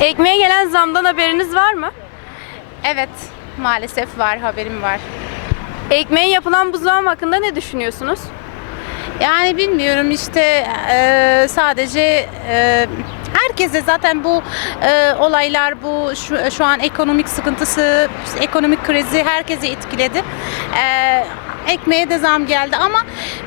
Ekmeğe gelen zamdan haberiniz var mı? Evet, maalesef var, haberim var. Ekmeğe yapılan bu zam hakkında ne düşünüyorsunuz? Yani bilmiyorum işte e, sadece e, herkese zaten bu e, olaylar, bu şu, şu an ekonomik sıkıntısı, ekonomik krizi herkesi etkiledi. E, ekmeğe de zam geldi ama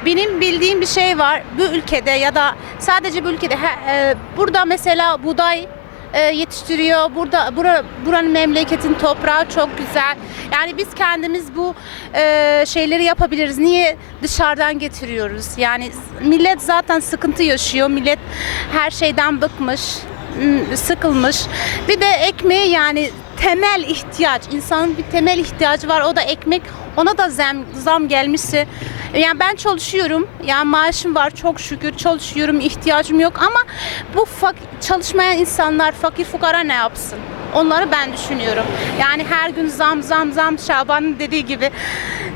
benim bildiğim bir şey var. Bu ülkede ya da sadece bu ülkede he- e, burada mesela buğday e, yetiştiriyor. Burada bura, buranın memleketin toprağı çok güzel. Yani biz kendimiz bu e, şeyleri yapabiliriz. Niye dışarıdan getiriyoruz? Yani millet zaten sıkıntı yaşıyor. Millet her şeyden bıkmış, sıkılmış. Bir de ekmeği yani temel ihtiyaç. İnsanın bir temel ihtiyacı var. O da ekmek. Ona da zam, zam gelmişse yani ben çalışıyorum. Yani maaşım var çok şükür çalışıyorum. ihtiyacım yok ama bu çalışmayan insanlar fakir fukara ne yapsın? Onları ben düşünüyorum. Yani her gün zam zam zam Şaban'ın dediği gibi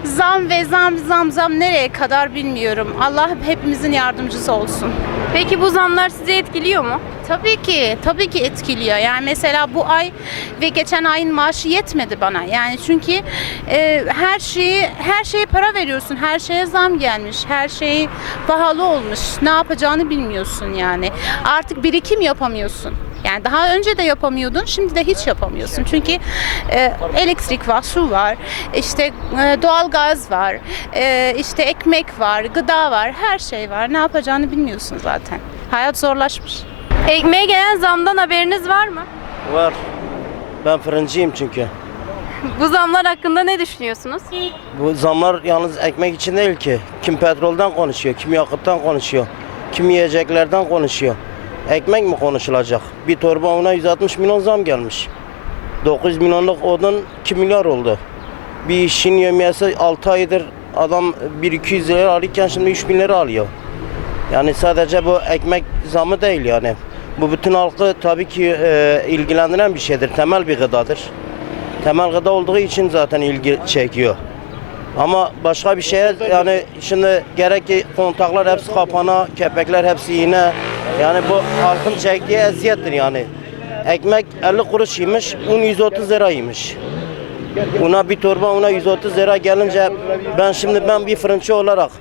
zam ve zam zam zam nereye kadar bilmiyorum. Allah hepimizin yardımcısı olsun. Peki bu zamlar sizi etkiliyor mu? Tabii ki, tabii ki etkiliyor. Yani mesela bu ay ve geçen ayın maaşı yetmedi bana. Yani çünkü e, her şeyi her şeye para veriyorsun. Her şeye zam gelmiş. Her şey pahalı olmuş. Ne yapacağını bilmiyorsun yani. Artık birikim yapamıyorsun. Yani daha önce de yapamıyordun, şimdi de hiç yapamıyorsun. Çünkü e, elektrik var, su var, işte e, doğalgaz var, e, işte ekmek var, gıda var, her şey var. Ne yapacağını bilmiyorsun zaten. Hayat zorlaşmış. Ekmeğe gelen zamdan haberiniz var mı? Var. Ben fırıncıyım çünkü. Bu zamlar hakkında ne düşünüyorsunuz? Bu zamlar yalnız ekmek için değil ki. Kim petrolden konuşuyor, kim yakıttan konuşuyor, kim yiyeceklerden konuşuyor. Ekmek mi konuşulacak? Bir torba una 160 milyon zam gelmiş. 9 milyonluk odun 2 milyar oldu. Bir işin yemiyesi 6 aydır adam 1-200 lira alırken şimdi 3 bin lira alıyor. Yani sadece bu ekmek zamı değil yani. Bu bütün halkı tabii ki e, ilgilendiren bir şeydir. Temel bir gıdadır. Temel gıda olduğu için zaten ilgi çekiyor. Ama başka bir şeye yani şimdi gerek ki kontaklar hepsi kapana, kepekler hepsi iğne. Yani bu halkın çektiği eziyettir yani. Ekmek 50 kuruş yemiş, un 130 liraymış. Una bir torba una 130 lira gelince ben şimdi ben bir fırıncı olarak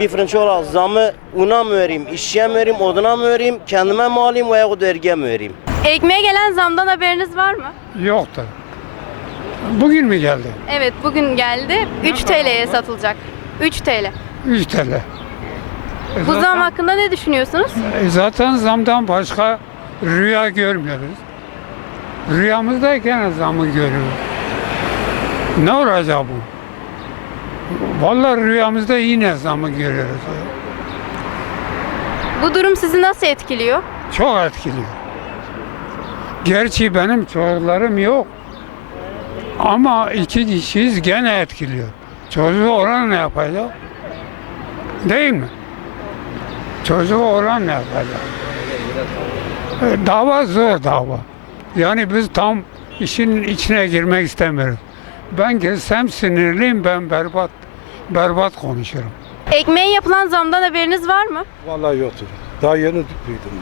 bir fırıncı olarak zamı una mı vereyim, işçiye mi vereyim, oduna mı vereyim, kendime mi alayım veya o vergiye mi vereyim? Ekmeğe gelen zamdan haberiniz var mı? Yoktu. Bugün mü geldi? Evet bugün geldi. 3 TL'ye satılacak. 3 TL. 3 TL. E Bu zam hakkında ne düşünüyorsunuz? e zaten zamdan başka rüya görmüyoruz. Rüyamızdayken zamı görüyoruz. Ne olacak bu? Vallahi rüyamızda yine zamı görüyoruz. Bu durum sizi nasıl etkiliyor? Çok etkiliyor. Gerçi benim çocuklarım yok. Ama iki kişiyiz gene etkiliyor. Çocuğu olan ne yapacak? Değil mi? Çocuğu olan ne yapacak? E, Dava zor dava. Yani biz tam işin içine girmek istemiyoruz. Ben gelsem sinirliyim ben berbat berbat konuşurum. Ekmeğe yapılan zamdan haberiniz var mı? Vallahi yoktur. Daha yeni duydum.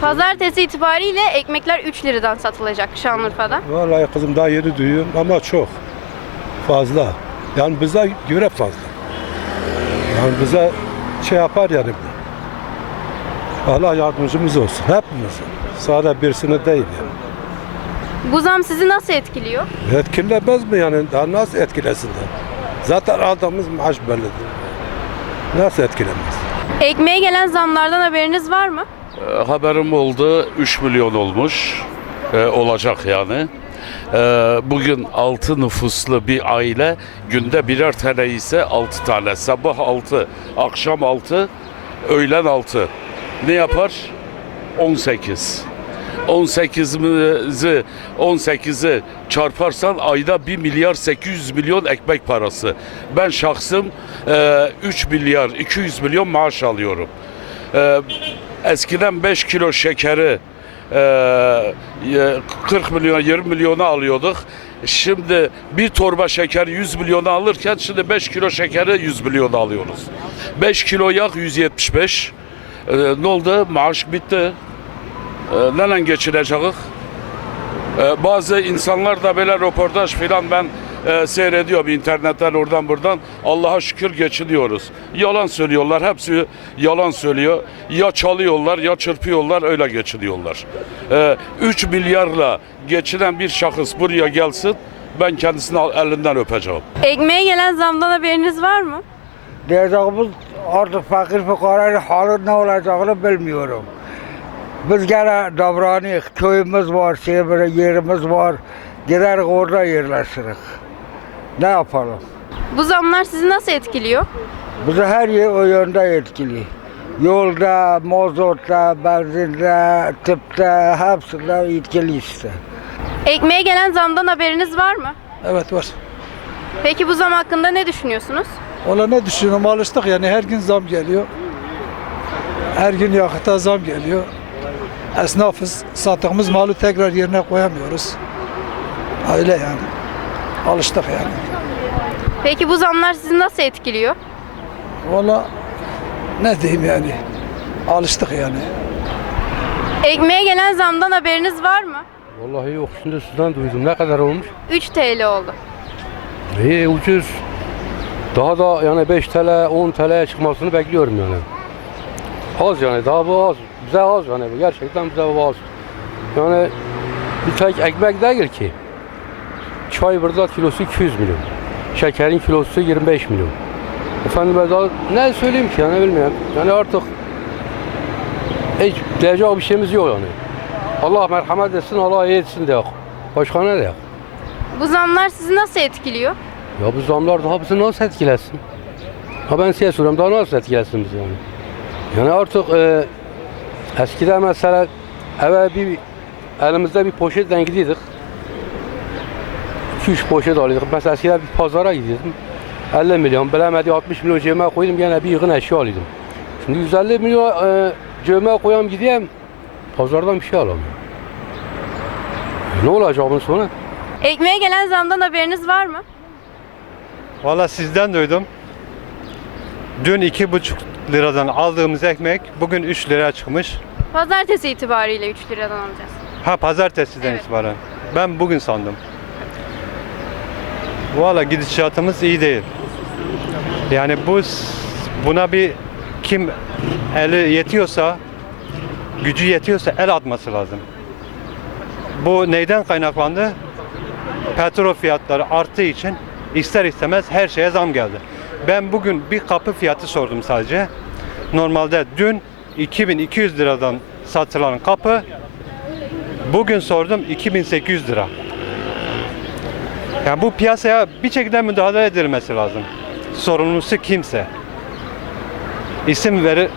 Pazartesi itibariyle ekmekler 3 liradan satılacak Şanlıurfa'da. Vallahi kızım daha yeni duyuyorum ama çok fazla. Yani bize göre fazla. Yani bize şey yapar yani. Allah yardımcımız olsun. Hepimiz. Sadece birisini değil yani. Bu zam sizi nasıl etkiliyor? Etkilemez mi yani? Daha nasıl etkilesin de? Zaten aldığımız maaş bellidir. Nasıl etkilemez? Ekmeğe gelen zamlardan haberiniz var mı? E, haberim oldu 3 milyon olmuş E, olacak yani. E, bugün 6 nüfuslu bir aile günde birer tane ise 6 tane sabah 6 akşam 6 öğlen 6 ne yapar 18 18'imizi 18'i çarparsan ayda 1 milyar 800 milyon ekmek parası. Ben şahsım e, 3 milyar 200 milyon maaş alıyorum. E, eskiden 5 kilo şekeri e, 40 milyon 20 milyona alıyorduk. Şimdi bir torba şeker 100 milyona alırken şimdi 5 kilo şekeri 100 milyona alıyoruz. 5 kilo yağ 175. E, ne oldu? Maaş bitti. E, neyle geçineceğiz? Ee, bazı insanlar da böyle röportaj filan ben e, seyrediyorum internetten oradan buradan. Allah'a şükür geçiniyoruz. Yalan söylüyorlar. Hepsi yalan söylüyor. Ya çalıyorlar ya çırpıyorlar öyle geçiniyorlar. Ee, 3 milyarla geçinen bir şahıs buraya gelsin ben kendisini elinden öpeceğim. Ekmeğe gelen zamdan haberiniz var mı? Diyeceğimiz artık fakir fukaranın halı ne olacağını bilmiyorum. Biz gene davranıyız. Köyümüz var, şey böyle yerimiz var. Giderik orada yerleşirik. Ne yapalım? Bu zamlar sizi nasıl etkiliyor? Bizi her yer o yönde etkili. Yolda, mozotta, benzinde, tüpte, hepsinde etkili işte. Ekmeğe gelen zamdan haberiniz var mı? Evet var. Peki bu zam hakkında ne düşünüyorsunuz? Ola ne düşünüyorum alıştık yani her gün zam geliyor. Her gün yakıta zam geliyor. Esnafız. Sattığımız malı tekrar yerine koyamıyoruz. Öyle yani. Alıştık yani. Peki bu zamlar sizi nasıl etkiliyor? Valla ne diyeyim yani. Alıştık yani. Ekmeğe gelen zamdan haberiniz var mı? Vallahi yok şimdi sizden duydum. Ne kadar olmuş? 3 TL oldu. İyi ucuz. Daha da yani 5 TL 10 TL'ye çıkmasını bekliyorum yani. Az yani daha bu az. Bize az yani bu gerçekten bize bu az. Yani bir tek ekmek değil ki. Çay burada kilosu 200 milyon. Şekerin kilosu 25 milyon. Efendim ben daha ne söyleyeyim ki yani bilmiyorum. Yani artık hiç diyecek bir şeyimiz yok yani. Allah merhamet etsin, Allah iyi etsin de yok. Başka ne de. Bu zamlar sizi nasıl etkiliyor? Ya bu zamlar daha bizi nasıl etkilesin? Ha ben size soruyorum daha nasıl etkilesin bizi yani? Yani artık e, eskiden mesela eve bir elimizde bir poşetle gidiyorduk. 2-3 poşet alıyorduk. Mesela eskiden bir pazara gidiyordum. 50 milyon, bilemedi 60 milyon cebime koydum gene bir yığın eşya alıyordum. Şimdi 150 milyon e, cebime koyayım gideyim pazardan bir şey alamıyorum. Ne olacak bunun sonu? Ekmeğe gelen zamdan haberiniz var mı? Valla sizden duydum. Dün iki buçuk liradan aldığımız ekmek bugün 3 liraya çıkmış. Pazartesi itibariyle 3 liradan alacağız. Ha pazartesiden Evet. itibaren. Ben bugün sandım. Valla gidişatımız iyi değil. Yani bu buna bir kim eli yetiyorsa gücü yetiyorsa el atması lazım. Bu neyden kaynaklandı? Petrol fiyatları arttığı için ister istemez her şeye zam geldi. Ben bugün bir kapı fiyatı sordum sadece. Normalde dün 2200 liradan satılan kapı bugün sordum 2800 lira. Yani bu piyasaya bir şekilde müdahale edilmesi lazım. Sorumlusu kimse. İsim veri,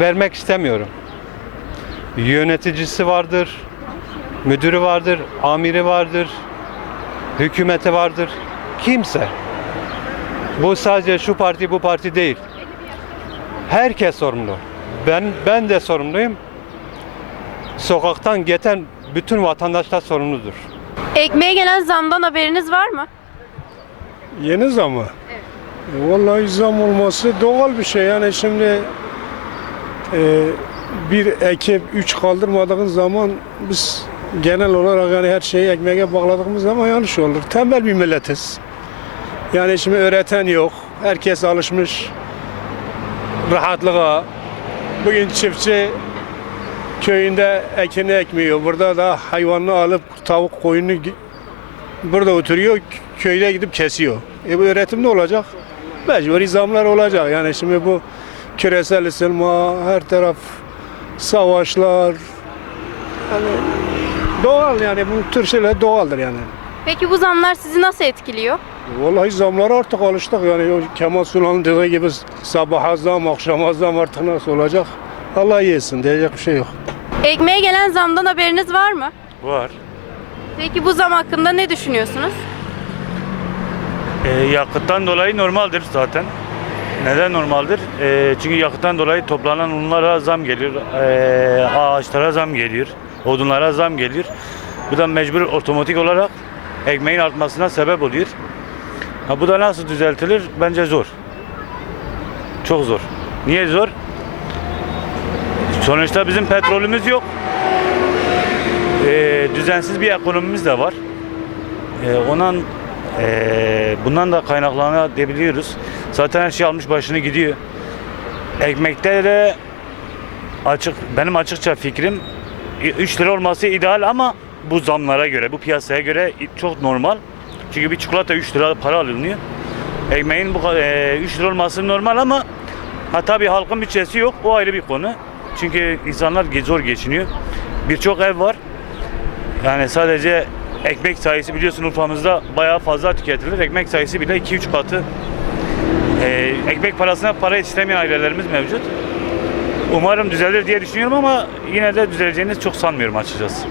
vermek istemiyorum. Yöneticisi vardır, müdürü vardır, amiri vardır, hükümeti vardır. Kimse. Bu sadece şu parti bu parti değil. Herkes sorumlu. Ben ben de sorumluyum. Sokaktan geçen bütün vatandaşlar sorumludur. Ekmeğe gelen zamdan haberiniz var mı? Yeni zam mı? Vallahi zam olması doğal bir şey. Yani şimdi e, bir ekip üç kaldırmadığımız zaman biz genel olarak yani her şeyi ekmeğe bağladığımız zaman yanlış olur. Tembel bir milletiz. Yani şimdi öğreten yok. Herkes alışmış rahatlığa. Bugün çiftçi köyünde ekini ekmiyor. Burada da hayvanını alıp tavuk koyunu burada oturuyor, köyde gidip kesiyor. E bu öğretim ne olacak? Mecburi zamlar olacak. Yani şimdi bu küresel ısınma, her taraf savaşlar. Yani doğal yani bu tür şeyler doğaldır yani. Peki bu zamlar sizi nasıl etkiliyor? Vallahi zamlara artık alıştık yani o Kemal Sunal'ın dediği gibi sabaha zam, akşama zam artık nasıl olacak? Allah yesin diyecek bir şey yok. Ekmeğe gelen zamdan haberiniz var mı? Var. Peki bu zam hakkında ne düşünüyorsunuz? Ee, yakıttan dolayı normaldir zaten. Neden normaldir? Ee, çünkü yakıttan dolayı toplanan unlara zam geliyor, ee, ağaçlara zam geliyor, odunlara zam geliyor. Bu da mecbur otomatik olarak ekmeğin artmasına sebep oluyor. Ha, bu da nasıl düzeltilir? Bence zor. Çok zor. Niye zor? Sonuçta bizim petrolümüz yok. Ee, düzensiz bir ekonomimiz de var. E, ondan e, bundan da kaynaklanabiliyoruz. Zaten her şey almış başını gidiyor. Ekmekte de açık benim açıkça fikrim 3 lira olması ideal ama bu zamlara göre, bu piyasaya göre çok normal. Çünkü bir çikolata 3 lira para alınıyor. Ekmeğin bu 3 lira olması normal ama ha tabii halkın bütçesi yok. O ayrı bir konu. Çünkü insanlar zor geçiniyor. Birçok ev var. Yani sadece ekmek sayısı biliyorsun Urfa'mızda bayağı fazla tüketilir. Ekmek sayısı bile 2-3 katı. Ee, ekmek parasına para yetiştiremeyen ailelerimiz mevcut. Umarım düzelir diye düşünüyorum ama yine de düzeleceğini çok sanmıyorum açıkçası.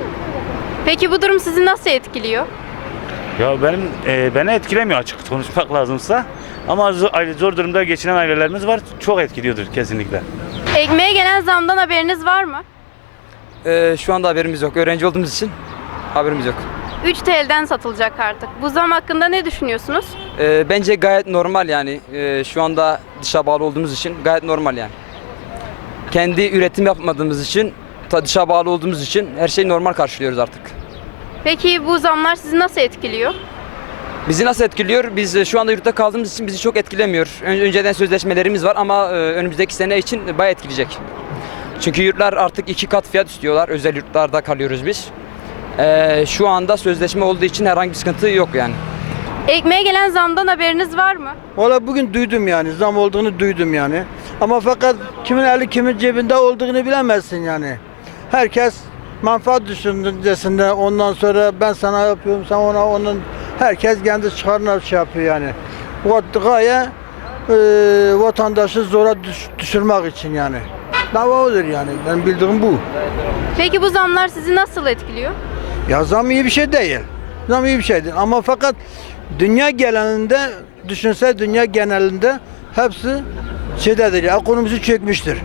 Peki bu durum sizi nasıl etkiliyor? Ya benim e, beni etkilemiyor açık konuşmak lazımsa. Ama zor, zor durumda geçinen ailelerimiz var. Çok etkiliyordur kesinlikle. Ekmeğe gelen zamdan haberiniz var mı? Ee, şu anda haberimiz yok. Öğrenci olduğumuz için haberimiz yok. 3 TL'den satılacak artık. Bu zam hakkında ne düşünüyorsunuz? Ee, bence gayet normal yani. Ee, şu anda dışa bağlı olduğumuz için gayet normal yani. Kendi üretim yapmadığımız için, dışa bağlı olduğumuz için her şeyi normal karşılıyoruz artık. Peki bu zamlar sizi nasıl etkiliyor? Bizi nasıl etkiliyor? Biz e, şu anda yurtta kaldığımız için bizi çok etkilemiyor. Ön- önceden sözleşmelerimiz var ama e, önümüzdeki sene için bayağı etkileyecek. Çünkü yurtlar artık iki kat fiyat istiyorlar. Özel yurtlarda kalıyoruz biz. Ee, şu anda sözleşme olduğu için herhangi bir sıkıntı yok yani. Ekmeğe gelen zamdan haberiniz var mı? Valla bugün duydum yani zam olduğunu duydum yani. Ama fakat kimin eli kimin cebinde olduğunu bilemezsin yani. Herkes manfaat düşüncesinde ondan sonra ben sana yapıyorum sen ona onun herkes kendi çıkarına şey yapıyor yani. Bu gaye e, vatandaşı zora düş- düşürmek için yani. Dava odur yani. Ben bildiğim bu. Peki bu zamlar sizi nasıl etkiliyor? Ya zam iyi bir şey değil. Zam iyi bir şey değil. Ama fakat dünya genelinde düşünse dünya genelinde hepsi şeydedir. Ekonomisi çökmüştür.